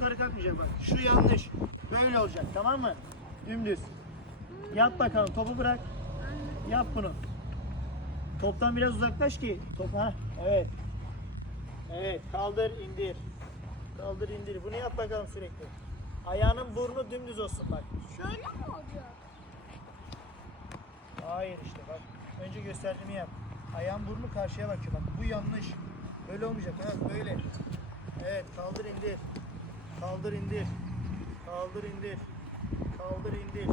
yukarı kalkmayacak bak. Şu yanlış. Böyle olacak tamam mı? Dümdüz. Yap bakalım topu bırak. Yap bunu. Toptan biraz uzaklaş ki. Top ha. Evet. Evet. Kaldır indir. Kaldır indir. Bunu yap bakalım sürekli. Ayağının burnu dümdüz olsun bak. Şöyle mi olacak? Hayır işte bak. Önce gösterdiğimi yap. Ayağın burnu karşıya bakıyor bak. Bu yanlış. Böyle olmayacak. Evet böyle. Evet kaldır indir. Kaldır indir. Kaldır indir. Kaldır indir.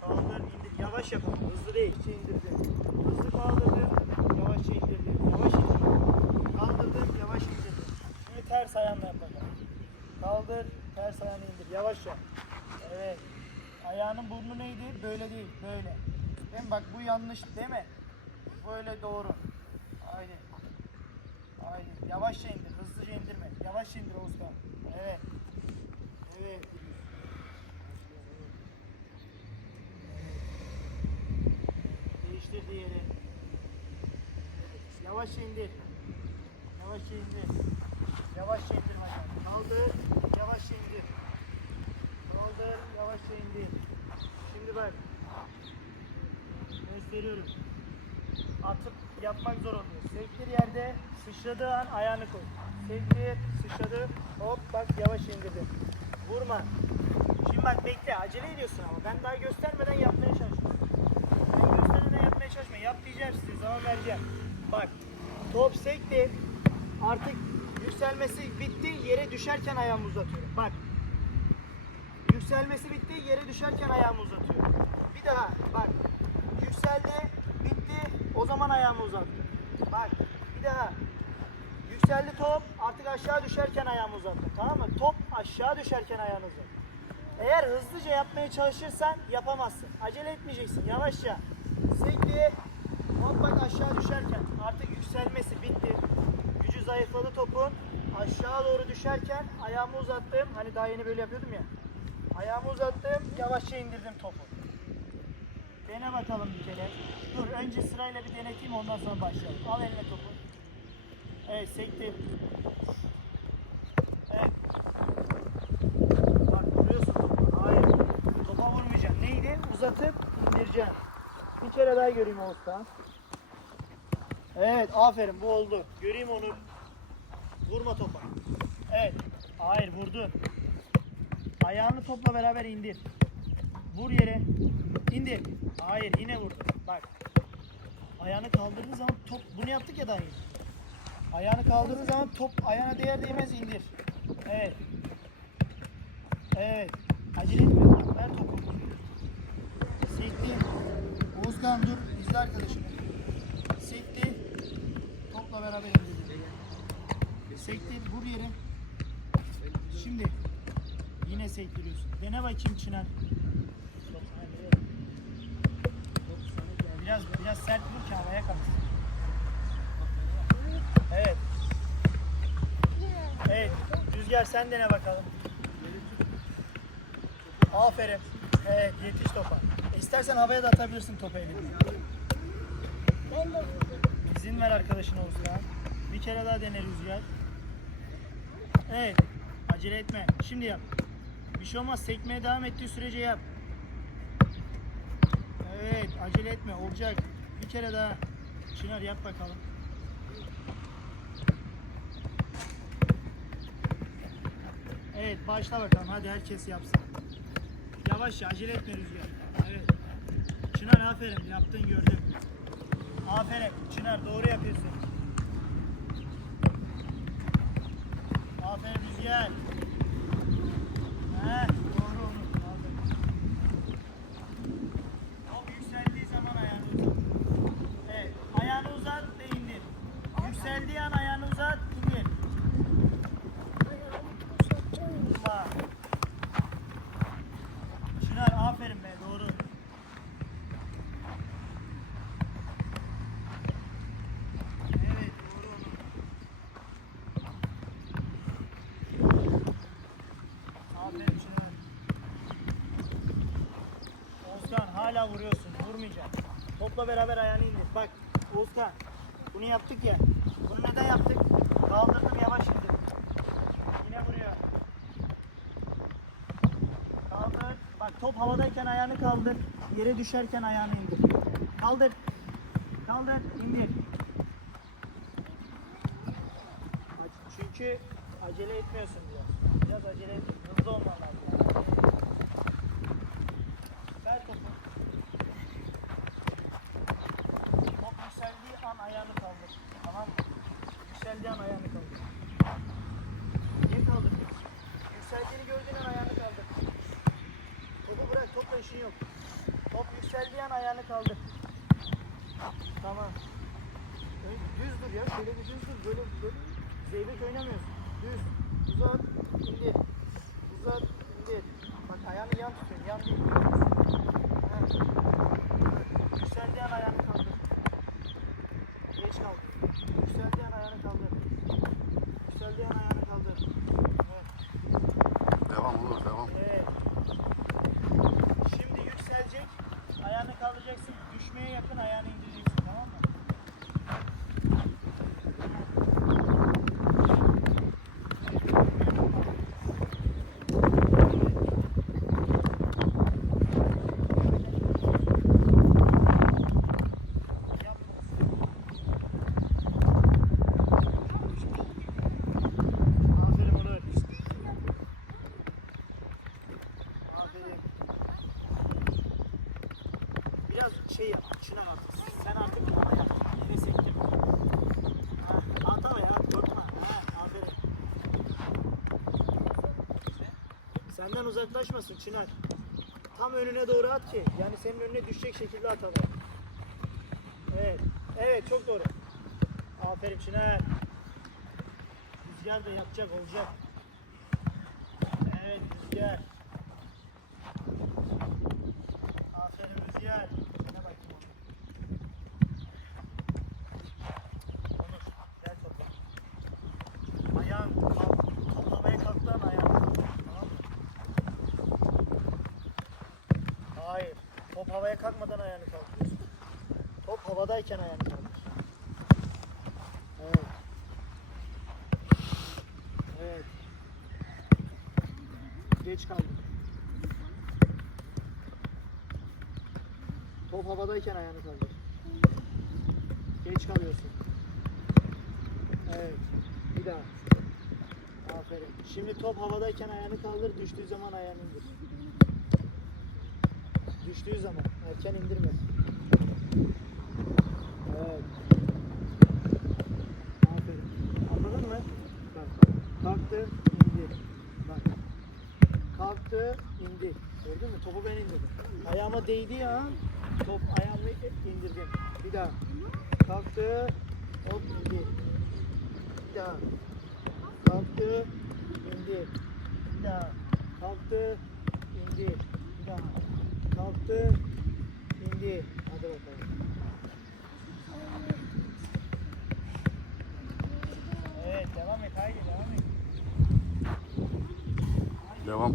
Kaldır indir. Yavaş yapalım. Hızlı değil. Şey indirdi. Hızlı kaldırdım. Yavaşça indirdi. Yavaş indirdi. Kaldırdım. Yavaş indirdi. Şimdi ters ayağınla yap bakalım. Kaldır. Ters ayağını indir. Yavaşça. Evet. Ayağının burnu neydi? Böyle değil. Böyle. Değil mi? Bak bu yanlış değil mi? Böyle doğru. Haydi. Haydi. Yavaşça indir. Hızlıca indirme. Yavaşça indir Oğuzkan. Evet. Evet. Değiştir diğeri. Yavaşça indir. Yavaşça indir. Yavaşça indir bakalım. Kaldır. Yavaşça indir. Kaldır. Yavaşça indir. Şimdi bak. Gösteriyorum. Atıp yapmak zor oluyor. Sektir yerde sıçradığı an ayağını koy. Sektir, sıçradı. Hop bak yavaş indirdim. Vurma. Şimdi bak bekle acele ediyorsun ama ben daha göstermeden yapmaya çalışıyorum. Ben göstermeden yapmaya çalışma. Yap diyeceğim size zaman vereceğim. Bak top sekti. Artık yükselmesi bitti. Yere düşerken ayağımı uzatıyorum. Bak Yükselmesi bitti, yere düşerken ayağımı uzatıyorum. Bir daha bak. Yükseldi. O zaman ayağımı uzattım. Bak. Bir daha. Yükseldi top, artık aşağı düşerken ayağımı uzattım. Tamam mı? Top aşağı düşerken ayağını uzat. Eğer hızlıca yapmaya çalışırsan yapamazsın. Acele etmeyeceksin. Yavaşça. Sekti. Hop bak aşağı düşerken. Artık yükselmesi bitti. Gücü zayıfladı topun. Aşağı doğru düşerken ayağımı uzattım. Hani daha yeni böyle yapıyordum ya. Ayağımı uzattım, yavaşça indirdim topu. Dene bakalım bir kere. Dur önce sırayla bir deneteyim ondan sonra başlayalım. Al eline topu. Evet sektim. Evet. Bak vuruyorsun topu. Hayır. Topa vurmayacaksın. Neydi? Uzatıp indireceksin. Bir kere daha göreyim Oğuzhan. Evet aferin bu oldu. Göreyim onu. Vurma topa. Evet. Hayır vurdun. Ayağını topla beraber indir. Vur yere. İndir. Hayır yine vur. Bak. Ayağını kaldırdığın zaman top bunu yaptık ya daha iyi. Ayağını kaldırdığın zaman top ayağına değer değmez indir. Evet. Evet. Acele etme. Ver topu. Sekti. Oğuzkan dur. İzle arkadaşını. Sekti. Topla beraber indir. Sekti. Vur yere. Şimdi Yine sektiriyorsun. Dene bakayım Çınar. Biraz biraz sert vur ki havaya kalksın. Evet. Evet. Rüzgar sen dene bakalım. Aferin. Evet yetiş topa. İstersen havaya da atabilirsin topu de İzin ver arkadaşına Oğuzhan. Bir kere daha dene Rüzgar. Evet. Acele etme. Şimdi yap. Bir şey olmaz. Sekmeye devam ettiği sürece yap. Evet. Acele etme. Olacak. Bir kere daha. Çınar yap bakalım. Evet. Başla bakalım. Hadi herkes yapsın. Yavaş ya. Acele etme Rüzgar. Evet. Çınar aferin. Yaptın gördüm. Aferin. Çınar doğru yapıyorsun. Aferin Rüzgar. Heh, doğru onu. Aferin. Top yükseldiği zaman ayağını uzat. Evet. Ayağını uzat ve indir. Yükseldiği an ayağını uzat, indir. ayağımı uzatacağım. Vurma. Çınar aferin be doğru. Evet doğru. Aferin hala vuruyorsun. Vurmayacaksın. Topla beraber ayağını indir. Bak Oğuzkan bunu yaptık ya. Bunu neden yaptık? Kaldırdım yavaş indir. Yine vuruyor. Bak top havadayken ayağını kaldır. Yere düşerken ayağını indir. Kaldır. Kaldır. indir. Çünkü acele etmiyorsun biraz. Biraz acele et. Hızlı olman lazım. Ver topu. Top yükseldiği an ayağını kaldır. Tamam mı? Yükseldiği an ayağını kaldır. Niye kaldırmıyorsun? Yükseldiğini gördüğün an ayağını topla işin yok. Top yükseldiği an ayağını kaldır. Tamam. Düz dur ya, şöyle bir düz dur. Böyle, böyle zeybek oynamıyorsun. Düz. Uzat, indir. Uzat, indir. Bak ayağını yan tutuyorsun, yan değil. Ha. Yükseldiği an ayağını kaldır. Geç kaldır. Yükseldiği an ayağını kaldır. Yükseldiği an ayağını kaldır. Evet. Devam olur devam. Evet. Şimdi yükselecek. Kaldıracaksın. Düşmeye yakın ayağını indireceksin. Tamam mı? Aferin Onur. Aferin. Biraz şey yap, şuna artık. Sen artık ayak, yere sektir. Ha, at ama ya, korkma. Ha, aferin. Senden uzaklaşmasın Çınar. Tam önüne doğru at ki, yani senin önüne düşecek şekilde at ama. Evet, evet çok doğru. Aferin Çınar. Rüzgar da yapacak, olacak. Evet, rüzgar. Aferin Rüzgar. Sana bak. Onur, gel topa. Ayağın kalk, toplamaya kalktığın ayağın kalk. Tamam mı? Hayır. Top havaya kalkmadan ayağını kaldırıyorsun. Top havadayken ayağını kaldır. Evet. Evet. Geç kaldık. Top havadayken ayağını kaldır. Geç kalıyorsun. Evet. Bir daha. Aferin. Şimdi top havadayken ayağını kaldır. Düştüğü zaman ayağını indir. Düştüğü zaman. Erken indirme. Evet. Aferin. Anladın mı? Bak. Kalktı, indi. Bak. Kalktı, indi. Gördün mü? Topu ben indirdim. Ayağıma değdiği an top ayağımı indirdim. Bir daha. Kalktı, hop indi. Bir daha. Kalktı, indi. Bir daha. Kalktı, indi. Bir daha. Kalktı, indi. Hadi bakalım. Evet, devam et. Haydi devam et. Devam.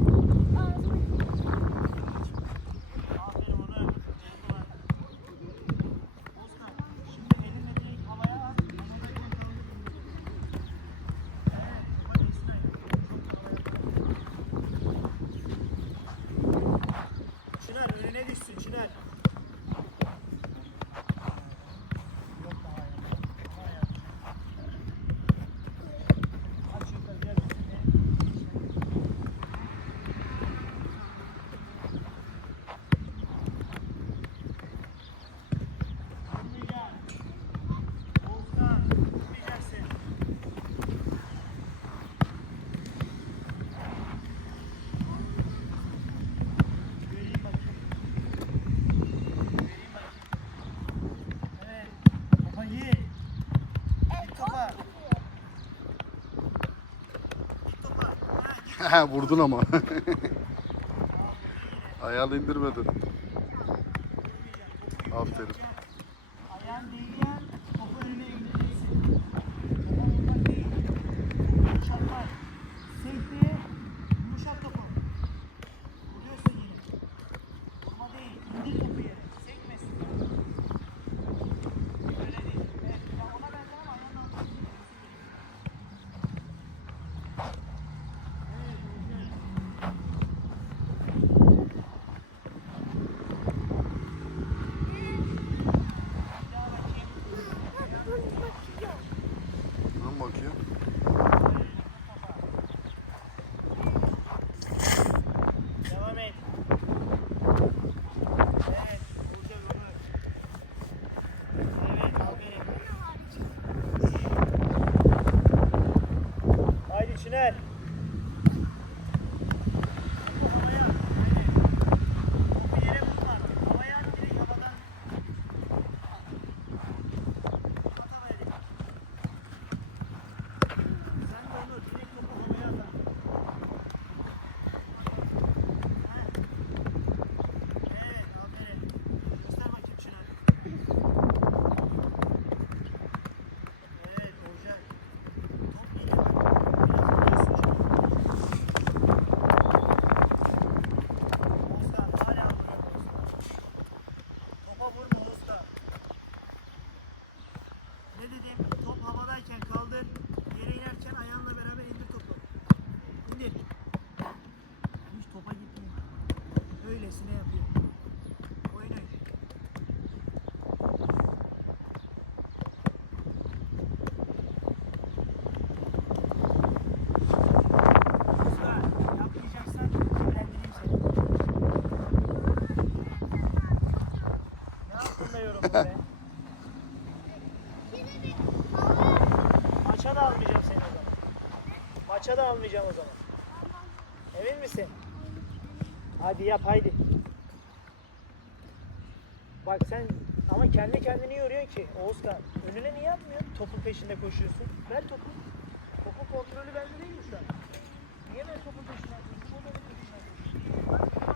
Aferin ona. Ceyhun. Osman, şimdi elinle değil havaya at. Havadayken kaldır. Evet, hadi İsmail. Çınar önüne düşsün Çınar. Yok daha ya. Daha ya. Aç yukarı gel üstüne. Durmayacaksın. Oğuzhan, durmayacaksın. Göreyim bakayım. Göreyim bakayım. Evet. Topa ye. Git topa. Git topa. Git. Vurdun ama. Ayağını indirmedin. Aferin. almayacağım o zaman. Emin misin? Hadi yap haydi. Bak sen ama kendi kendini yoruyorsun ki Oğuzkan. Önüne niye yapmıyorsun? Topun peşinde koşuyorsun. Ver topu. Topu kontrolü bende değil mi şu an? Niye ben topun peşinden koşuyorum? O.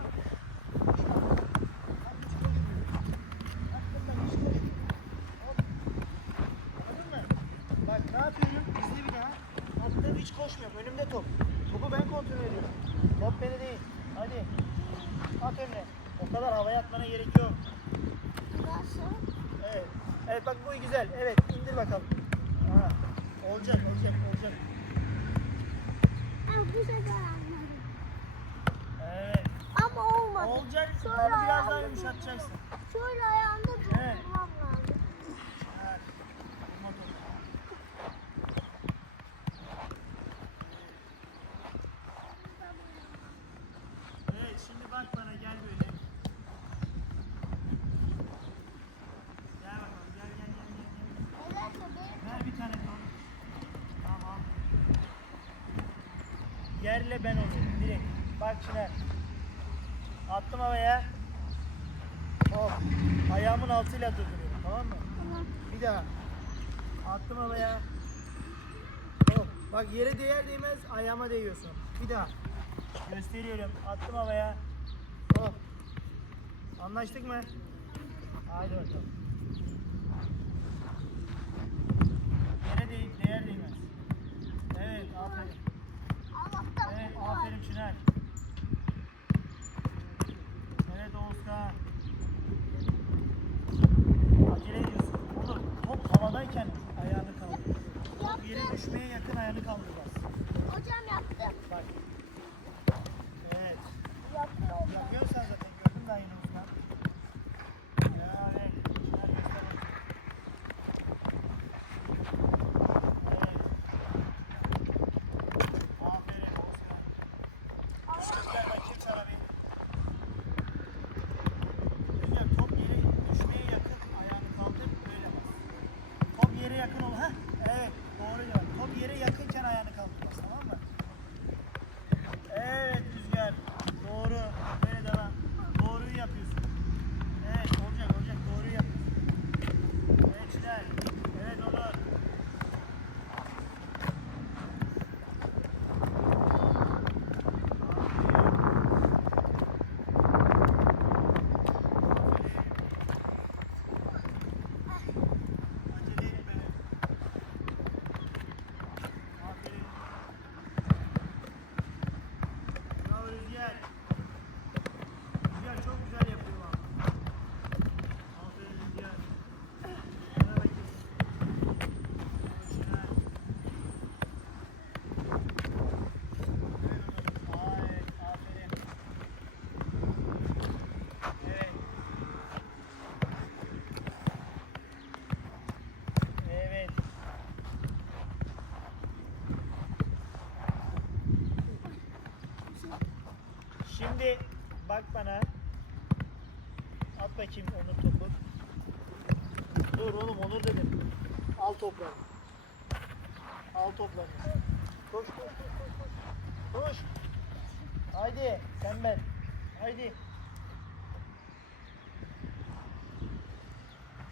Evet bak bu güzel. Evet indir bakalım. Aha. Olacak olacak olacak. Ha, bu Evet. Ama olmadı. Olacak. Şöyle Bunu biraz daha yumuşatacaksın. Şöyle ayağında durdu. Evet. ile ben olayım. Direkt. Bak Çiner. Attım havaya. Hop. Ayağımın altıyla durduruyorum. Tamam mı? Tamam. Bir daha. Attım havaya. Hop. Bak yere değer değmez ayağıma değiyorsun. Bir daha. Gösteriyorum. Attım havaya. Hop. Anlaştık mı? Haydi bakalım. bak bana. At bakayım Onur topu. Dur oğlum Onur dedim. Al topları. Al topları. Koş koş koş koş koş. Koş. Haydi sen ben. Haydi.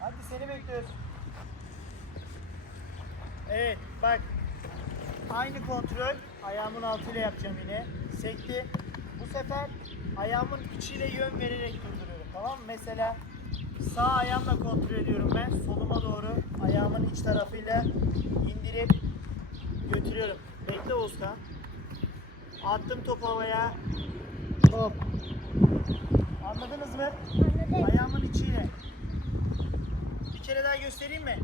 Hadi seni bekliyoruz. Evet bak. Aynı kontrol ayağımın altıyla yapacağım yine. Sekti. Bu sefer ayağımın içiyle yön vererek durduruyorum. Tamam mı? Mesela sağ ayağımla kontrol ediyorum ben. Soluma doğru ayağımın iç tarafıyla indirip götürüyorum. Bekle Oğuzkan. Attım topu havaya. Hop. Anladınız mı? Anladım. Ayağımın içiyle. Bir kere daha göstereyim mi?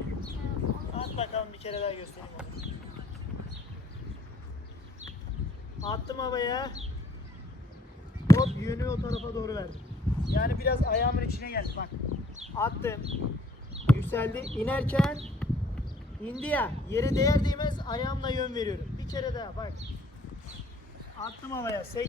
At bakalım bir kere daha göstereyim. Attım havaya. Hop yönü o tarafa doğru verdim. Yani biraz ayağımın içine geldi bak. Attım. Yükseldi. İnerken indi ya. Yere değer değmez ayağımla yön veriyorum. Bir kere daha bak. Attım havaya.